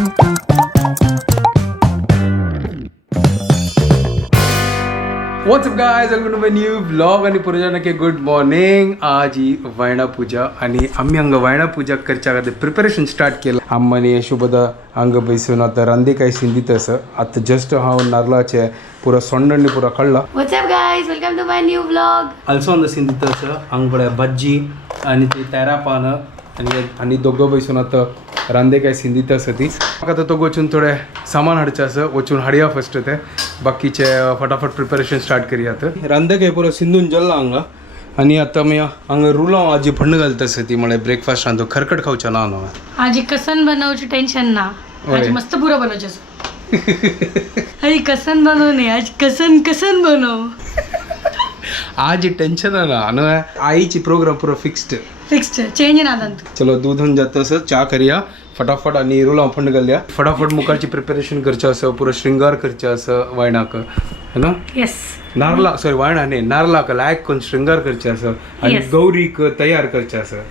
What's up guys, welcome to my new vlog आणि पुरुषांना good morning. आज ही वैणा पूजा आणि आम्ही अंग वैणा पूजा करच्या प्रिपरेशन स्टार्ट केलं. अम्मानी यशोबद अंग बैसून आता रांदे काय सिंधी तसं आता जस्ट हा नारळाचे पुरा सोंडणी पुरा कळला. What's up guys, welcome to my new vlog. Also on the Sindhi तसं अंग बड्या भज्जी आणि ते तेरा पानं आणि दोघं बैसून आता रांदे काय सिंधी तसं ती आता तो वचून थोडे सामान हाडचे असं वचून हाडया फर्स्ट ते बाकीचे फटाफट प्रिपरेशन स्टार्ट करूया. आता रांदे काय पुरो सिंधून जल्ला हांगा आणि आता मी हांगा रुलां आजी भंड घालता आसा ती म्हळ्यार ब्रेकफास्ट रांदो खरकट खावच्या ना न्हू. आजी कसन बनवची टेन्शन ना, आजी मस्त पुरं बनवचे. आई कसन बनवणे, आज कसन कसन बनव. आज टेन्शन ना आईची प्रोग्राम पुरो फिक्स्ड चेंज ना दांत. चलो दूधून जातं असं चहा करूया फटाफट आणि रुलां फंड घालया फटाफट मुखाची प्रिपरेशन करचें असं पुरो श्रृंगार करचें असं वैणाक है ना. येस, नारळा सॉरी वैणा न्ही नारळाक लायक करून श्रृंगार करचें असं आणि Yes. गौरीक तयार करचें असं.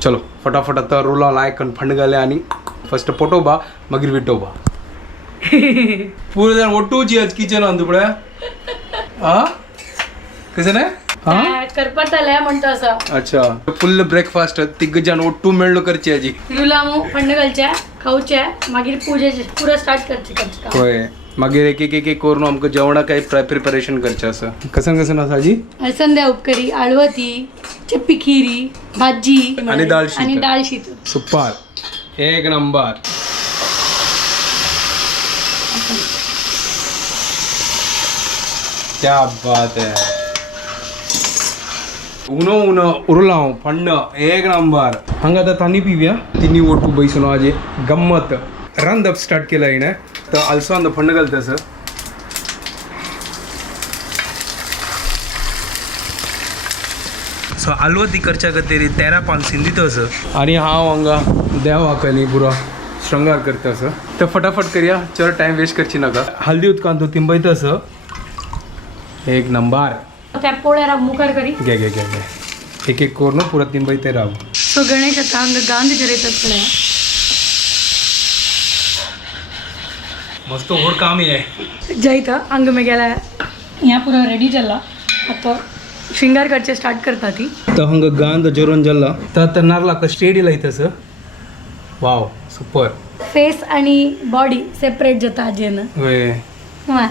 चलो फटाफट आता रुलां लायक करून फंड घालया आणि फर्स्ट पोटोबा मागीर विटोबा पूरे जाण ओटूची आज किचन आन तुपड्या हा कसं नाही हा करपतले म्हणतो असं. अच्छा फुल ब्रेकफास्ट तिघ जाण ओट्टू मेळ्ळो करची आजी रुलामू फंड घालचे खावचे मागीर पूजेचे पुरं स्टार्ट करचे. होय मागीर एक एक एक एक करून आमकां जेवणाक काही प्रिपरेशन करचें असं. कसन कसन आसा आजी संध्या उपकरी आळवती चप्पी खिरी भाजी आणि डाळ शीत. आणि डाळ शीत. सुपर एक नंबर. क्या बात है. उनो उनो उरलाव फंड एक नंबर. हांगा आता तांणी पिवया तिन्ही ओटू बैसून आज गम्मत रांदप स्टार्ट केला हिणें तर आल्सो आन फंड घालता सर. सो आलवती करच्या खातीर तेरा पान सिंधीत असं आणि हांव हांगा देवाक आनी पुरो श्रृंगार करता असं. तर फटाफट करूया चड टायम वेस्ट करची नाका. हल्दी उदकान तो तिंबयता असं एक नंबर. त्या पोळ्याला मुखार करी घे घे घे घे एक एक करून पुरा तिंबयते राव. सो गणेश आता हांगा गांध गरयतात पळय. मस्त और काम आहे जैता अंग में गेला ह्या पुरो रेडी जाला. आता श्रृंगार करचे स्टार्ट करता ती. तर हांगा गांध जरून जाल्ला तर नारळाक स्टेडी लायता असं. Wow super. फेस आणि बॉडी सेपरेट जाता आजेन. होय वा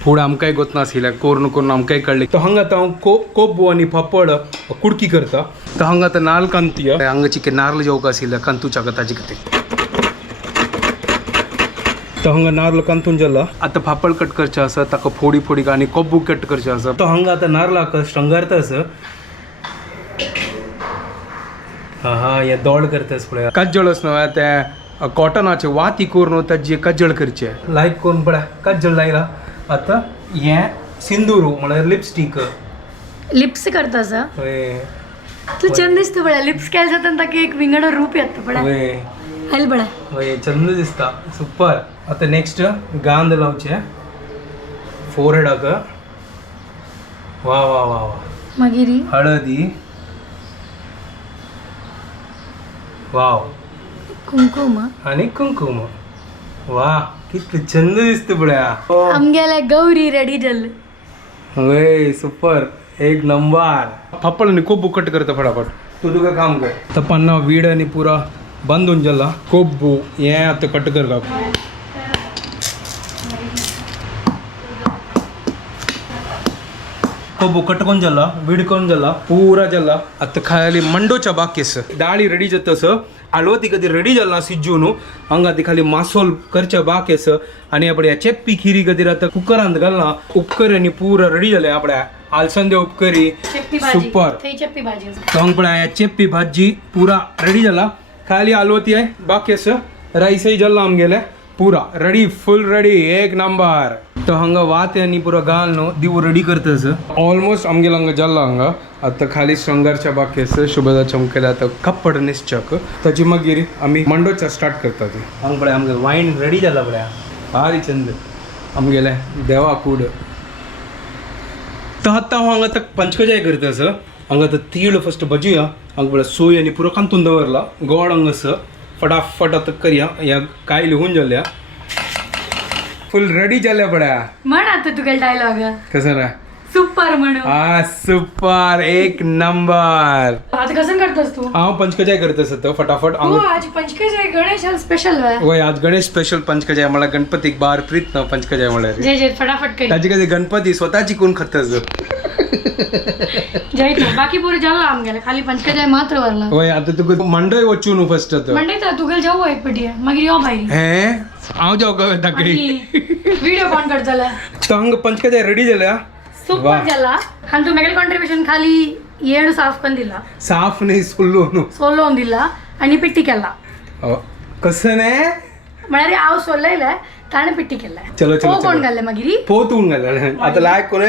फूड आमकांय गोत नाशिल्लें करून करून आमकांय कळ्ळें. तर हांगा आतां हांव कोबू आनी पापड कुडकी करता. तर हांगा आतां नाल्ल कांतुया हांगा चिके नाल्ल जेवका आशिल्ले कांतूच्या ताजे खातीर. तर हांगा नाल्ल कांतून जाला आतां पापड कट करचें आसा ताका फोडी फोडी आनी कोबू कट करचें आसा. तो हांगा आतां नारळाक श्रृंगारता आसा. हा हे दोड करतास पळय कज्जळ न्हू ते कॉटनाचे वाती करून ताजी कज्जळ करचे लायक करून पळय कज्जळ लायला. आता हे सिंदूर म्हळ्यार लिपस्टिक लिप्स करता सा. होय तू छंद दिसतो पळय. लिप्स केले जाता ताका एक विंगड रूप येता पळय. होय हल पळय होय चंद दिसता सुपर. आता नेक्स्ट गांध लावचे फोरहेडाक. वा वा वा वा. मागीर हळदी वाव कुंकुम आणि कुंकुम. वा कितले छंद दिसता पळया. आमगेले गौरी रेडी जाल्ले. होय सुपर एक नंबर. पापड आणि कोबू कट करता फटाफट. तू तुका काम कर. तर पन्ना वीड आणि पुरा बांधून जाला कोबू हे आता कट कर का. कोबू कटकून जाला वीड करून जाला पुरा जाला. आता खाली मंडोच्या बाकीस डाळी रेडी जातस. आलवती कधी रेडी जाला सिज्जून हांगा ती खाली मासोल करच्या बाकीस आणि आपल्या चेप्पी खिरी कधी आता कुकरांत घालना उपकर आणि पुरा रेडी जाले आपल्या आलसंदे उपकरी सुपर. चप्पी भाजी हांगा चेप्पी भाजी पुरा रेडी जाला. खाली आलवती आहे बाकीस राईसही जाला आमगेले पुरा रेडी फुल रेडी एक नंबर. तो हांगा वात आनी पुरो घाल न्हू दिवो रेडी करतास. ऑलमोस्ट आमगेलो हांगा जाल्लो हांगा आतां खाली श्रृंगारच्या बाकी आसा. शुभदा चमकेला आतां कप्पड निश्चक ताची मागीर आमी मंडोच्या स्टार्ट करता. ती हांगा पळय आमगे वायन रेडी जाला पळय भारी चंद आमगेले देवा कूड. तर आतां हांव हांगा पंचकजाय करतास. हांगा आतां तीळ फर्स्ट भाजूया. हांगा पळय सोय आनी पुरो कांतून दवरला गोड हांगा आसा फटाफट आता करूया या काय लिहून जाल्या फुल रेडी जाल्या पड्या म्हण आता तुका डायलॉग कसं ना सुपर म्हणू सुपर एक नंबर आता कसं करतोस तू हांव पंचकजाय करतस फटाफट हो आज पंचकेश आहे गणेश स्पेशल वय आज गणेश स्पेशल पंचकजाय मला गणपतीक बार प्रीत न पंचकजाय म्हळ्यार जय जय फटाफट कर ताजी कधी गणपती स्वतःची कोण खतस जय तू बाकी पुरे जाला आम गेला खाली पंचकेश मात्र वरला वय आता तुका मंडळ वचून न्हू फर्स्ट म्हणजे तर तुगेल जाऊ एक पटी मागीर यो भाई हे हांव जाऊ का दाखय व्हिडिओ कोण करतला तो हांगा पंचकजाय रेडी जाल्या सुपर जाला आणि तू मेगल कॉन्ट्रिब्युशन खाली येण साफ करून दिला साफ नाही सोल्लो न्हू सोलोवन दिला आणि पिट्टी केला कसं ने म्हळ्यार हांव सोलयले ताणे पिट्टी केलाय चलो चलो कोण घाल्ले मागीर पोतून घाल आता लायक कोण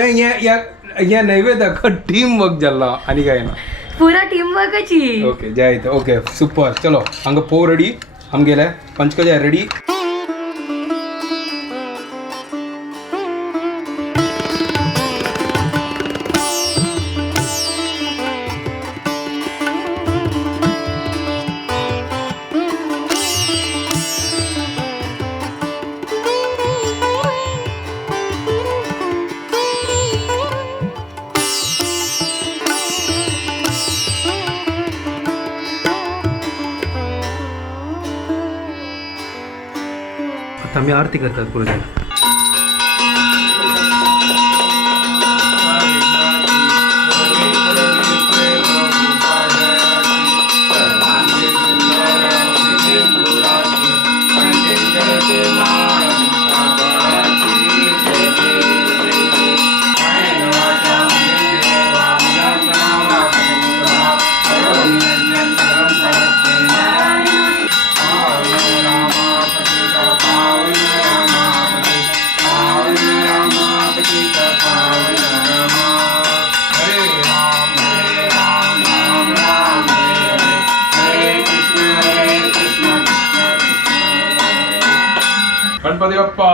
या नैवेद्य टीम वर्क जाल्ला आणि काय ना पुरा टीम वर्कची ओके जय ओके सुपर चलो हांगा पो रेडी आमगेले पंचकजाय रेडी आता आम्ही आरती करतात पुढे गणपती बाप्पा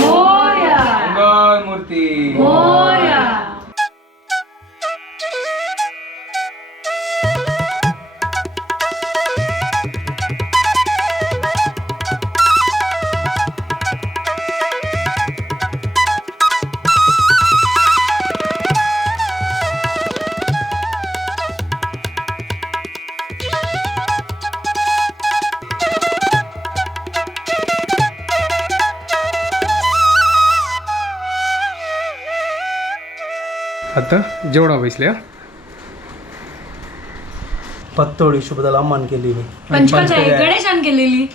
मोरया मंगल मूर्ती मोरया आता जेवढा बसल्या पत्तोळी शुभदाला अम्मान केलेली पंचकजाय गणेशान केलेली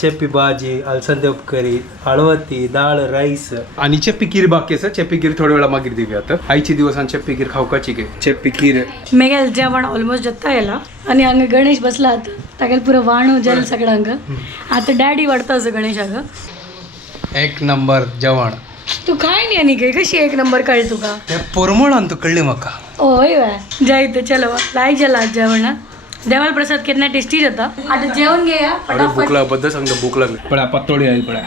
चेप्पी भाजी अलसंदे उपकरी हळवती डाळ राईस आणि चेप्पी खीर बाकी आसा चेप्पी खीर थोड्या वेळा मागीर दिवया आता आयची दिवसान चेप्पी खीर खावपाची गे चेप्पी खीर मेगेल जेवण ऑलमोस्ट जत्ता येला आणि हांगा गणेश बसला आता तागेल पुरो वाणू जल सगळ्यांक आता डॅडी वाडता असं गणेशाक एक नंबर जेवण तू खाय न्ही आणि कशी एक नंबर कळ्ळी तुका ते पोरमळ तू कळली म्हाका ओय वाय जायत चलो लायक जाला आज जेवण देवाल प्रसाद कितना टेस्टी जाता आता जेवण घेया अरे भूक बद्दल सांगतो भूक लागली पळ्या पत्तोडी आली पळ्या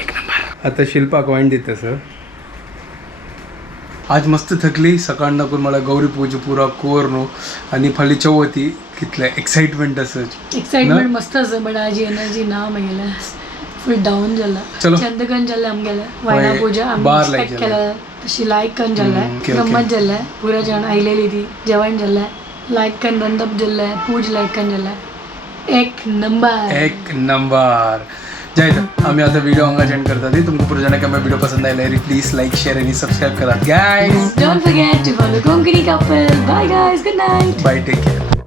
एक नंबर आता शिल्पाक वाईन देत सर आज मस्त थकली सकाळ नकून मला गौरी पूजा पुरा कोर न्हू आणि फाली चवथी कितले एक्साइटमेंट असच एक्साइटमेंट मस्त असं बट आज एनर्जी ना मागेला फुल डाऊन जाला चलो. चंदकन जाल्ले आमगेले वायना पूजा बार आमी लायक एक्सपेक्ट केला तशी लायक कन जाल्ले ओके. गम्मत जाल्ले पुरा जाण आयलेली ती जेवण जाल्ले लायक कन रंदप जाल्ले पूज लायक कन जाल्ले एक नंबर जय आम्ही आता व्हिडिओ हांगा एंड करता ती तुमकां पुरो जाणांक आमचे व्हिडिओ पसंद आयले प्लीज लाईक शेअर आणि सबस्क्राईब करा guys Don't forget to follow Konkani couple. Bye guys, good night. Bye take care